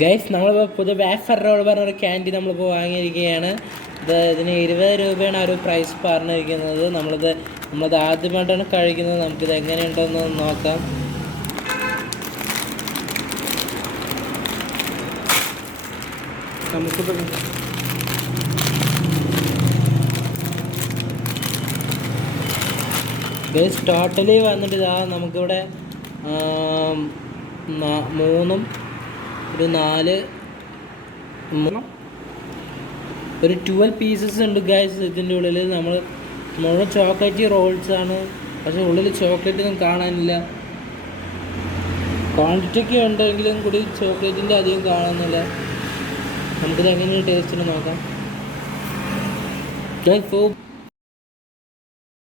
Guys നമ്മളിപ്പോൾ പുതിയ wafer role പറഞ്ഞൊരു ക്യാൻഡി നമ്മളിപ്പോൾ വാങ്ങിയിരിക്കുകയാണ്. ഇതിന് 20 രൂപയാണ് ഒരു പ്രൈസ് പറഞ്ഞിരിക്കുന്നത്. നമ്മളത് ആദ്യമായിട്ടാണ് കഴിക്കുന്നത്. നമുക്കിത് എങ്ങനെയുണ്ടെന്ന് നോക്കാം. ഗൈസ് ടോട്ടലി വന്നിട്ട് ഇതാ നമുക്കിവിടെ 3 ഒരു 4 ഒരു 12 പീസസ് ഉണ്ട് ഗൈസ്. ഇതിൻ്റെ ഉള്ളിൽ മുഴുവൻ ചോക്ലേറ്റ് റോൾസാണ്. പക്ഷെ ഉള്ളിൽ ചോക്ലേറ്റ് ഒന്നും കാണാനില്ല. ക്വാണ്ടിറ്റി ഒക്കെ ഉണ്ടെങ്കിലും കൂടി ചോക്ലേറ്റിൻ്റെ അധികം കാണുന്നില്ല. നമുക്കിത് എങ്ങനെയാണ് ടേസ്റ്റിന് നോക്കാം. ഗൈസ്